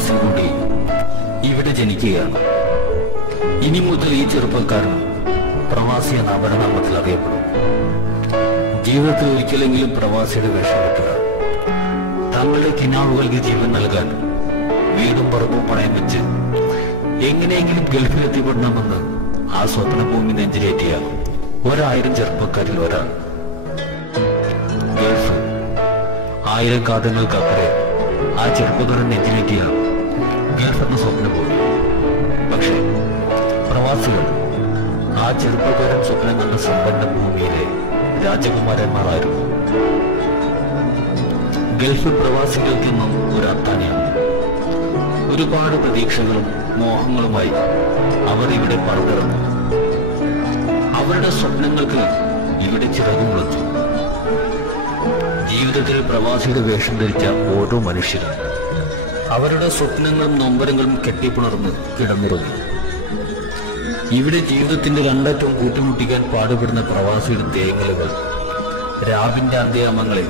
പ്രവാസി കൂടി ഇവിടെ ജനിക്കുകയാണ്. ഇനി മുതൽ ഈ ചെറുപ്പക്കാരൻ പ്രവാസി എന്ന അപരനാമത്തിൽ അറിയപ്പെടും. ജീവിതത്തിൽ ഒരിക്കലെങ്കിലും പ്രവാസിയുടെ വേഷം കെട്ടുക, തങ്ങളുടെ കിനാവുകൾക്ക് ജീവൻ നൽകാൻ വീടും പറമ്പും പണയം വെച്ച് എങ്ങനെയെങ്കിലും ഗൾഫിലെത്തിപ്പെടണമെന്ന് ആ സ്വപ്നഭൂമി നെഞ്ചിലേറ്റിയ 1000 ചെറുപ്പക്കാരിൽ ഒരാൾ. ഗൾഫ് 1000 കാതങ്ങൾക്കപ്പുറെ ആ ചെറുപ്പക്കാരൻ നെഞ്ചിലേറ്റിയ ഗൾഫ് എന്ന സ്വപ്നഭൂമി. പക്ഷേ പ്രവാസികൾ ആ ചെറുപ്പക്കാരൻ സ്വപ്നം കണ്ട സമ്പന്ന ഭൂമിയിലെ രാജകുമാരന്മാരായിരുന്നു. ഗൾഫ് പ്രവാസികൾക്കെന്നും ഒരു അത്താണിയാണ്. ഒരുപാട് പ്രതീക്ഷകളും മോഹങ്ങളുമായി അവർ ഇവിടെ പറന്നിറങ്ങും. അവരുടെ സ്വപ്നങ്ങൾക്ക് ഇവിടെ ചിറകുമുളച്ചു. ജീവിതത്തിൽ പ്രവാസിയുടെ വേഷം ധരിച്ച ഓരോ മനുഷ്യരും അവരുടെ സ്വപ്നങ്ങളും നൊമ്പരങ്ങളും കെട്ടിപ്പുണർന്ന് കിടന്നിറങ്ങി. ഇവിടെ ജീവിതത്തിന്റെ രണ്ടറ്റവും കൂട്ടിമുട്ടിക്കാൻ പാടുപെടുന്ന പ്രവാസിയുടെ തേങ്ങലുകൾ രാവിന്റെ അന്ത്യാമങ്ങളിൽ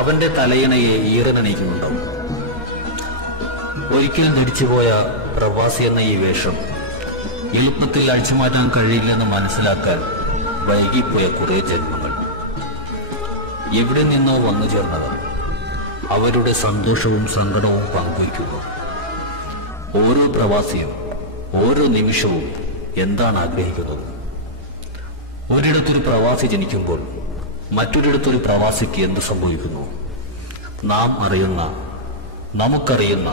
അവന്റെ തലയിണയെ ഈറനണിക്കുന്നുണ്ടാവും. ഒരിക്കലും ധരിച്ചുപോയ പ്രവാസി എന്ന ഈ വേഷം എളുപ്പത്തിൽ അഴിച്ചുമാറ്റാൻ കഴിയില്ലെന്ന് മനസ്സിലാക്കാൻ വൈകിപ്പോയ കുറെ ജന്മങ്ങൾ. എവിടെ നിന്നോ വന്നു ചേർന്നവർ അവരുടെ സന്തോഷവും സങ്കടവും പങ്കുവയ്ക്കുന്നു. ഓരോ പ്രവാസിയും ഓരോ നിമിഷവും എന്താണ് ആഗ്രഹിക്കുന്നത്? ഒരിടത്തൊരു പ്രവാസി ജനിക്കുമ്പോൾ മറ്റൊരിടത്തൊരു പ്രവാസിക്ക് എന്ത് സംഭവിക്കുന്നു? നാം അറിയുന്ന, നമുക്കറിയുന്ന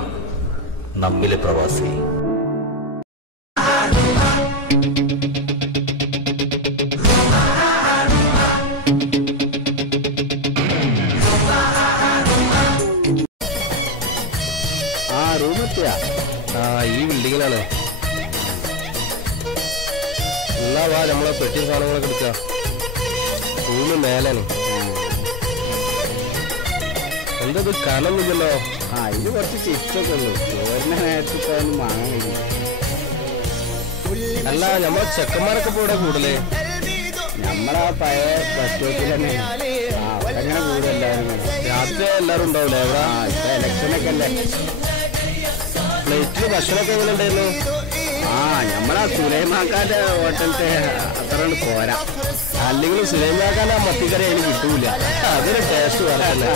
നമ്മിലെ പ്രവാസി. ഈ ബിൽഡിങ്ങിലാണ്. എന്നാ വാ, നമ്മളെ പെട്ടി സാധനങ്ങളൊക്കെ എടുക്ക. റൂമ് മേലാണ്. എന്തത് കനമില്ലല്ലോ? ഇത് കുറച്ച് ചിപ്സൊക്കെ ഉള്ളു. ചോറിന നേരത്തെ വാങ്ങാൻ കഴിയും. അല്ല, നമ്മളെ ചെക്കന്മാരൊക്കെ ഇവിടെ കൂടലേ? നമ്മളാ പഴയ ബസ് സ്റ്റോപ്പിൽ തന്നെ അങ്ങനെ കൂടുതലായിരുന്നു. രാത്രി എല്ലാരും ഉണ്ടാവില്ലേ എവിടെ? ഇപ്പൊ ഇലക്ഷനൊക്കെ അല്ലേ. പ്ലേറ്റില് ഭക്ഷണമൊക്കെ എങ്ങനെ ഉണ്ടായിരുന്നു? നമ്മളാ സുലൈമാക്കാന്റെ ഹോട്ടലത്തെ അത്ര പോരാ. അല്ലെങ്കിലും സുലൈമാക്കാൻ ആ മത്തിക്കറി അതിന് കിട്ടൂല. അതൊരു ടേസ്റ്റ് വേറല്ലേ.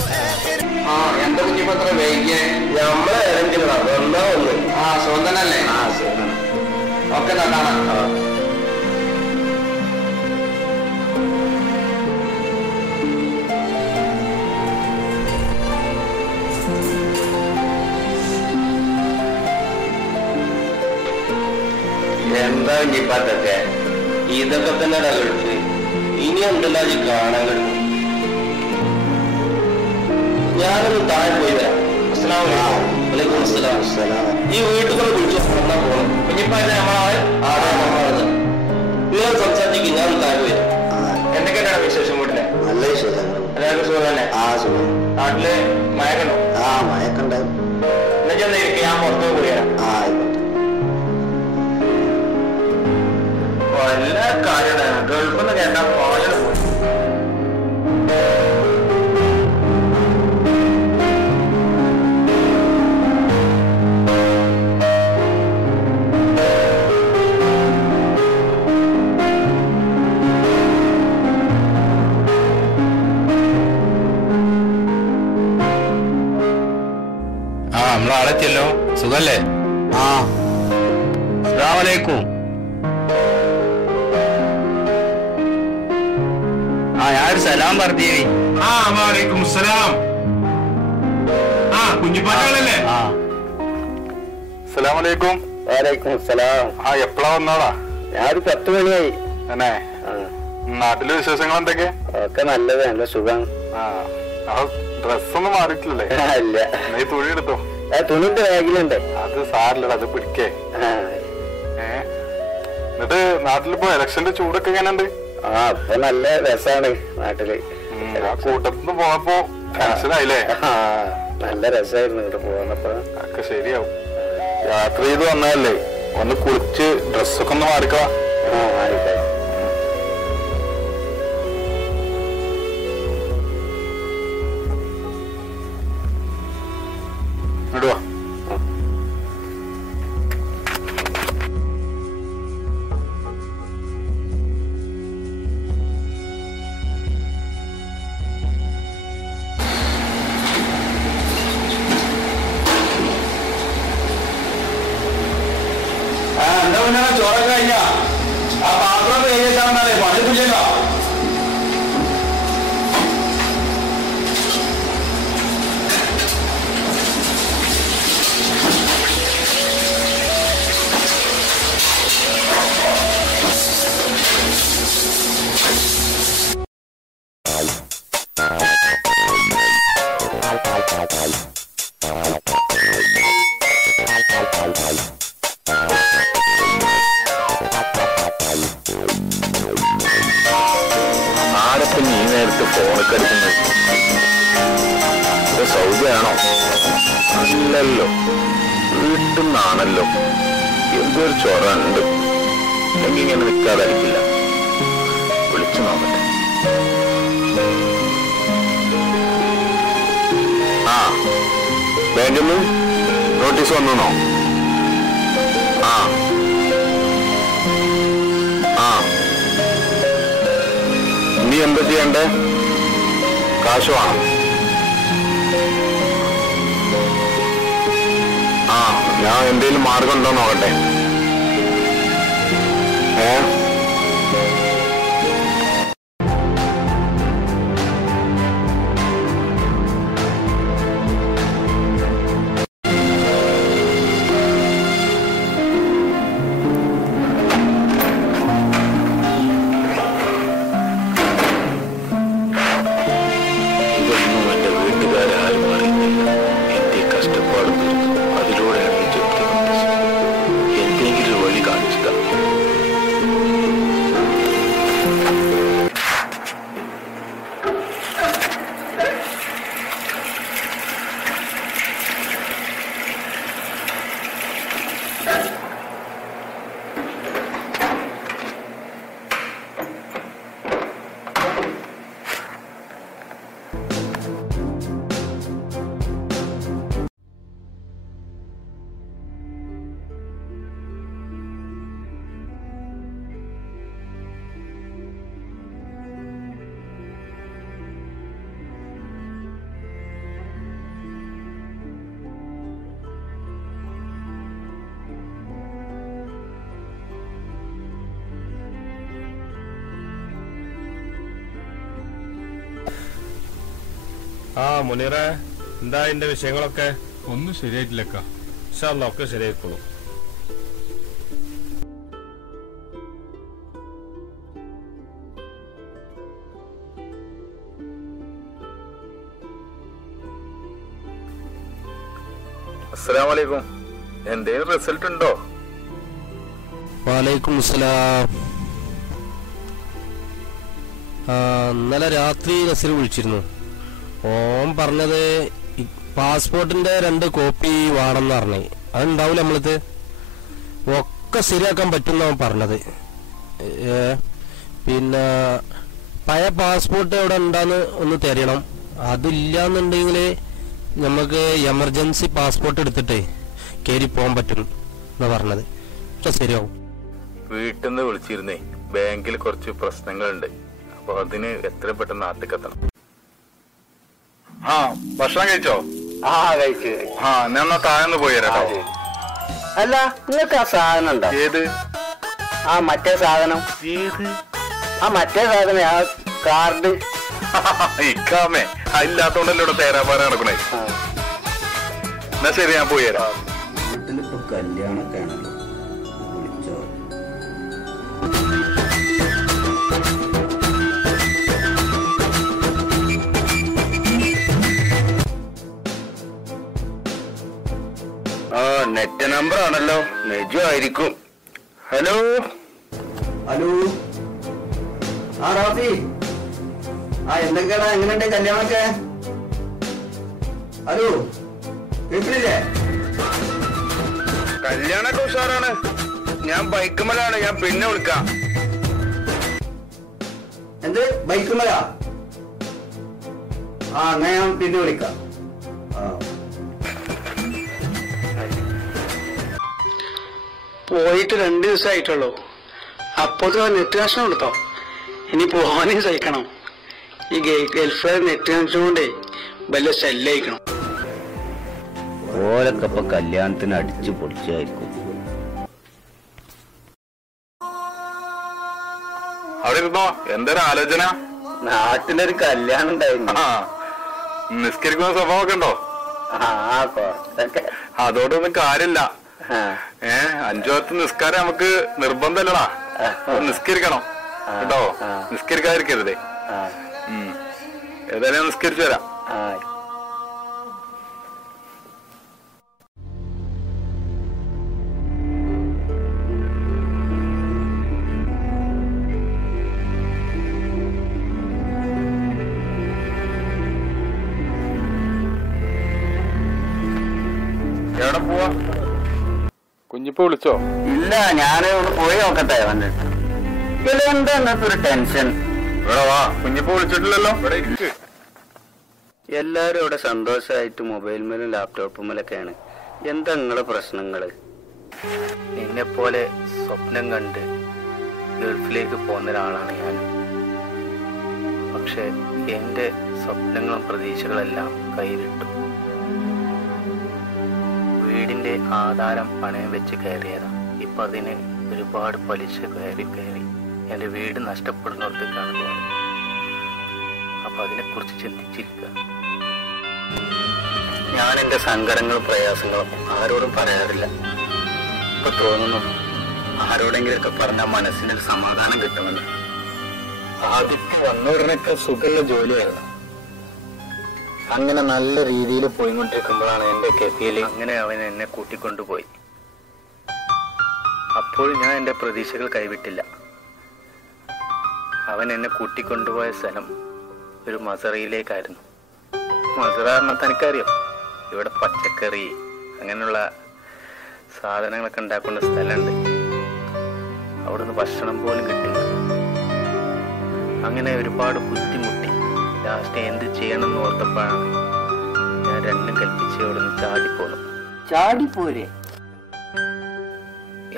എന്താ കുഞ്ഞിപ്പത്ര വൈകിയേ? നമ്മളെ ഇറങ്ങിയതാണ്. ഒന്നാ ഒന്ന്. സുഗന്ധനല്ലേ? ഒക്കെ നന്നാണ്. എന്താ കുഞ്ഞിപ്പാത്തൊക്കെ ഇതൊക്കെ തന്നെ ഗൾഫ്. ഇനി ഉണ്ടല്ലോ അത് കാണാൻ കഴിയും. ഞാനൊന്ന് താഴെ പോയി വരാം. വലൈക്കും അസ്സലാം. ഈ വീട്ടിൽ കൂടെ വിളിച്ചു വന്നാ പോകണം. കുഞ്ഞിപ്പാന്റെ നമ്മളാണ് നിങ്ങൾ സംസാരിക്കും. ഞാൻ താഴെ വരും. എന്തൊക്കെയാണ് വിശേഷം വീട്ടിലെ? നല്ല വിശേഷം. എല്ലാവർക്കും സുഖം തന്നെ? സുഖം. നാട്ടില് മയക്കണ്ടോ? മയക്കുണ്ട്. എന്നുവെച്ചാൽ ഇരിക്കും, ഞാൻ പുറത്തു പോയാ. എല്ലാ കാര്യമാണ് ഗൾഫെന്ന് കേട്ടാ പാചകം പോയി. നമ്മളാളെത്തിയല്ലോ. സുഖല്ലേ? അസ്സലാമു അലൈക്കും. ഞാനൊരു സലാം പറഞ്ഞേ. വലൈക്കും സലാം. കുഞ്ഞിപ്പാറ്റകളല്ലേ? അസ്സലാമു അലൈക്കും. വലൈക്കും സലാം. എപ്പോഴാ വന്നോളാ? ഞാനൊരു 10 മണിയായി. തന്നെ? നാട്ടിലെ വിശേഷങ്ങൾ എന്തൊക്കെ? ഒക്കെ നല്ലത്, നല്ല സുഖം. ഡ്രസ്സൊന്നും മാറിയിട്ടില്ലേ? ഇല്ല. നീ തുണി എടുത്തോ? തുണിന്റെ ബാഗിലുണ്ട്. അത് സാരില്ല, അത് പിടിക്കേ. എന്നിട്ട് നാട്ടിലിപ്പോ ഇലക്ഷന്റെ ചൂടൊക്കെ എങ്ങനെയുണ്ട്? ഇപ്പൊ നല്ല രസാണ് നാട്ടില്. കൂട്ടത്തിന്ന് പോയപ്പോ ടെൻഷനായില്ലേ? നല്ല രസമായിരുന്നു ഇവിടെ പോന്നപ്പോ. ഒക്കെ ശരിയാവും. യാത്ര ചെയ്ത് വന്നതല്ലേ, ഒന്ന് കുളിച്ച് ഡ്രസ്സൊക്കെ ഒന്ന് മാറിക്കോ. ആയിക്കോട്ടെ. ഇടുവാ. പിന്നെ ഈ നേരത്തെ ഫോണൊക്കെ അടിക്കുന്നത് സൗദിയാണോ? അല്ലല്ലോ, വീട്ടിൽ നിന്നാണല്ലോ. എന്തൊരു ചൊറ ഉണ്ട്. എങ്കിൽ ഇങ്ങനെ നിൽക്കാതായിരിക്കില്ല. വിളിച്ചു നോക്കട്ടെ. ആ, ബാങ്കിൽ നിന്ന് നോട്ടീസ് വന്നോ? ആ ആ, നീ എന്താ ചെയ്യണ്ടേ? കാശ് വേണം. ആ, ഞാൻ എന്തെങ്കിലും മാർഗം ഉണ്ടോ നോക്കട്ടെ. ആ മുനീറേ, എന്താ എന്റെ വിഷയങ്ങളൊക്കെ? ഒന്നും ശരിയായിട്ടില്ലക്ക. ഇൻഷാ അല്ലാഹ് ഒക്കെ ശരിയായിക്കോളൂ. അസ്സലാമു അലൈക്കും. എന്തേലും റിസൾട്ട് ഉണ്ടോ? വാലൈക്കും അസ്സലാം. ഇന്നലെ രാത്രി നസീർ വിളിച്ചിരുന്നു. ഓൻ പറഞ്ഞത് പാസ്പോർട്ടിന്റെ 2 കോപ്പി വേണമെന്ന് പറഞ്ഞേ. അതുണ്ടാവില്ല നമ്മളത് ഒക്കെ ശരിയാക്കാൻ പറ്റുന്ന അവൻ പറഞ്ഞത്. പിന്നെ പഴയ പാസ്പോർട്ട് എവിടെ ഉണ്ടാന്ന് ഒന്ന് തരണം. അതില്ലാന്നുണ്ടെങ്കിൽ നമുക്ക് എമർജൻസി പാസ്പോർട്ട് എടുത്തിട്ട് കയറി പോകാൻ പറ്റും എന്നാ പറഞ്ഞത്. പക്ഷെ ശരിയാവും. വീട്ടിൽ നിന്ന് വിളിച്ചിരുന്നേ, ബാങ്കിൽ കുറച്ച് പ്രശ്നങ്ങളുണ്ട്. അപ്പൊ അതിന് എത്ര പെട്ടെന്ന് നാട്ടിലെത്തണം. ആ, ഭക്ഷണം കഴിച്ചോ? ആ, കഴിച്ചു. ആ, ഞാൻ താഴെ പോയി തരാം. അല്ല, നിങ്ങൾക്ക് ആ സാധനം ഉണ്ടോ? ഏത്? ആ മറ്റേ സാധനം. ഏത്? ആ മറ്റേ സാധനം, ആ കാർഡ്. ഇക്കാമേ, അതില്ലാത്തോണ്ടല്ലോ ഇവിടെ തേരാപ്പാറ നടക്കണേ. എന്നാ ശരി, ഞാൻ പോയി തരാം. വീട്ടിലിപ്പോ കല്യാണൊക്കെ ആണല്ലോ, വിളിച്ചോ? ആ, നെറ്റ് നമ്പർ ആണല്ലോ. നെജു ആയിരിക്കും. ഹലോ ഹലോ, ആ റാഫി, ആ എന്തൊക്കെയാടാ, എങ്ങനെയുണ്ട് കല്യാണമൊക്കെ? ഹലോ, കേൾക്കുന്നില്ലേ? കല്യാണൊക്കെ ഉഷാറാണ്. ഞാൻ ബൈക്കുമലാണ്. ഞാൻ പിന്നെ വിളിക്കാം. എന്ത് ബൈക്കുമലാ? ആ, എന്നാ ഞാൻ പിന്നെ വിളിക്കാം. ആ, പോയിട്ട് 2 ദിവസമായിട്ടുള്ളൂ. അപ്പോഴത്തെ നെറ്റ് കണക്ഷൻ കൊടുത്തോ? ഇനി പോവാനേ സഹിക്കണം. ഈ ഗൾഫിലെ നെറ്റ് കണക്ഷൻ കൊണ്ടേ വലിയ ശല്യമായിരിക്കണം. ഓരൊക്കെ ഇപ്പൊ കല്യാണത്തിന് അടിച്ചു പൊളിച്ചായിരിക്കും. അവിടെ ഇരുന്നോ. എന്തൊരു ആലോചന? നാട്ടിലൊരു കല്യാണം ഉണ്ടായിരുന്നു. ആ, നിസ്കരിക്കുന്ന സ്വഭാവമൊക്കെ ഉണ്ടോ? ആ, കുറച്ചൊക്കെ. അതോടൊന്നും കാര്യമില്ല. 5 വക്ത് നിസ്കാരം നമുക്ക് നിർബന്ധമല്ലടാ. നിസ്കരിക്കണം കേട്ടോ. നിസ്കരിക്കാതിരിക്കരുതേ. ഏതായാലും നിസ്കരിച്ചു തരാം. പോവാ. കുഞ്ഞിപ്പോ വിളിച്ചോ? ഇല്ല, ഞാൻ ഒന്ന് പോയി നോക്കട്ടെ വന്നിട്ട്. എന്താ ഇന്നത്തെ ഒരു ടെൻഷൻ? ഇവിടെ വാ. കുഞ്ഞിപ്പോ വിളിച്ചിട്ടില്ലല്ലോ. ഇവിടെ ഇരിക്ക്. എല്ലാരും ഇവിടെ സന്തോഷമായിട്ട് മൊബൈൽ മേലും ലാപ്ടോപ്പ് മേലൊക്കെയാണ്. എന്താ നിങ്ങളെ പ്രശ്നങ്ങള്? നിന്നെ പോലെ സ്വപ്നം കണ്ട് ഗൾഫിലേക്ക് പോകുന്ന ഒരാളാണ് ഞാൻ. പക്ഷെ എൻ്റെ സ്വപ്നങ്ങളും പ്രതീക്ഷകളെല്ലാം കൈവിട്ടു. വീടിന്റെ ആധാരം പണയം വെച്ച് കയറിയതാ. ഇപ്പൊ അതിന് ഒരുപാട് പലിശ കയറി എൻ്റെ വീട് നഷ്ടപ്പെടുന്നിടത്തേക്കാണ് പോകുന്നത്. അപ്പൊ അതിനെക്കുറിച്ച് ചിന്തിച്ചിരിക്കുക. ഞാൻ എൻ്റെ സങ്കടങ്ങളും പ്രയാസങ്ങളും ആരോടും പറയാറില്ല. ഇപ്പൊ തോന്നുന്നു ആരോടെങ്കിലൊക്കെ പറഞ്ഞാൽ മനസ്സിനൊരു സമാധാനം കിട്ടുമെന്ന്. ആദ്യത്തെ വന്നവരുടെയൊക്കെ സുഖമുള്ള ജോലിയായിരുന്നു. അങ്ങനെ നല്ല രീതിയിൽ പോയിക്കൊണ്ടിരിക്കുമ്പോഴാണ് എൻ്റെ കെഫിയിൽ അങ്ങനെ അവൻ എന്നെ കൂട്ടിക്കൊണ്ടുപോയി. അപ്പോൾ ഞാൻ എൻ്റെ പ്രതീക്ഷകൾ കൈവിട്ടില്ല. അവൻ എന്നെ കൂട്ടിക്കൊണ്ടുപോയ സ്ഥലം ഒരു മസറയിലേക്കായിരുന്നു. മസറ പറഞ്ഞാൽ തനിക്കറിയാം, ഇവിടെ പച്ചക്കറി അങ്ങനെയുള്ള സാധനങ്ങളൊക്കെ ഉണ്ടാക്കുന്ന സ്ഥലമുണ്ട്. അവിടുന്ന് ഭക്ഷണം പോലും കിട്ടില്ല. അങ്ങനെ ഒരുപാട് ബുദ്ധിമുട്ടി. ലാസ്റ്റ് എന്ത് ചെയ്യണമെന്ന് ഓർത്തപ്പോഴാണ് ഞാൻ രണ്ടും കൽപ്പിച്ച് അവിടുന്ന് ചാടിപ്പോന്നു. ചാടിപ്പോരെ?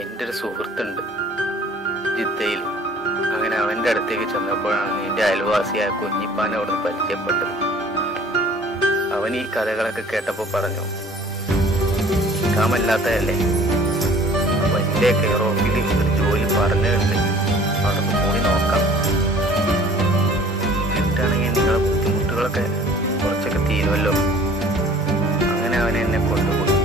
എൻ്റെ ഒരു സുഹൃത്തുണ്ട് ജിദ്ദയിൽ. അങ്ങനെ അവൻ്റെ അടുത്തേക്ക് ചെന്നപ്പോഴാണ് എൻ്റെ അയൽവാസിയായ കുഞ്ഞിപ്പാനെ അവിടുന്ന് പരിചയപ്പെട്ടത്. അവൻ ഈ കഥകളൊക്കെ കേട്ടപ്പോൾ പറഞ്ഞു, കാമല്ലാത്തതല്ലേ, വലിയ കെയർ ഓഫിൽ ഒരു ജോലി പറഞ്ഞിട്ടുണ്ട്, അവിടെ പോയി നോക്കാം. എന്നിട്ടാണെങ്കിൽ നിങ്ങളുടെ ബുദ്ധിമുട്ടുകളൊക്കെ കുറച്ചൊക്കെ തീരുമല്ലോ. അങ്ങനെ അവൻ എന്നെ കൊണ്ടുപോയി.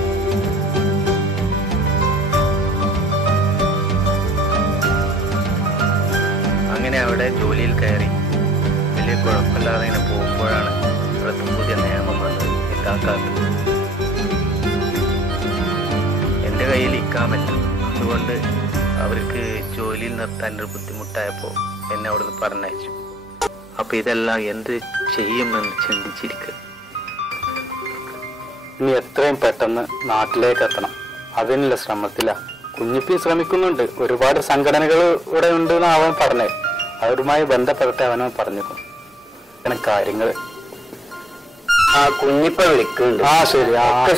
അങ്ങനെ അവിടെ ജോലിയിൽ കയറി വലിയ കുഴപ്പമില്ലാതെ ഇങ്ങനെ പോകുമ്പോഴാണ് ഇവിടുത്തെ പുതിയ നിയമം വന്നത്. ഇക്കാക്കാക്ക് എൻ്റെ കയ്യിൽ ഇക്കാമല്ല. അതുകൊണ്ട് അവർക്ക് ജോലിയിൽ നിർത്താനൊരു ബുദ്ധിമുട്ടായപ്പോൾ എന്നെ അവിടുന്ന് പറഞ്ഞയച്ചു. അപ്പൊ ഇതെല്ലാം എന്ത് ചെയ്യുമെന്ന് ചിന്തിച്ചിരിക്കുക. ഇനി എത്രയും പെട്ടെന്ന് നാട്ടിലേക്ക് എത്തണം, അതിനുള്ള ശ്രമത്തില. കുഞ്ഞിപ്പി ശ്രമിക്കുന്നുണ്ട്. ഒരുപാട് സംഘടനകൾ ഇവിടെ ഉണ്ടെന്ന് അവൻ പറഞ്ഞേ. അവരുമായി ബന്ധപ്പെട്ട് അവനവൻ പറഞ്ഞിരുന്നു അങ്ങനെ കാര്യങ്ങൾ. ആ കുഞ്ഞിപ്പ വിളിക്കുന്നുണ്ട്. ആ ശരി,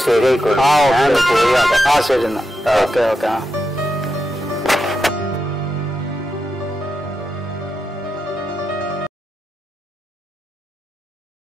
ശരിയായിക്കോട്ടെ. ശരി എന്നാ. ഓക്കെ.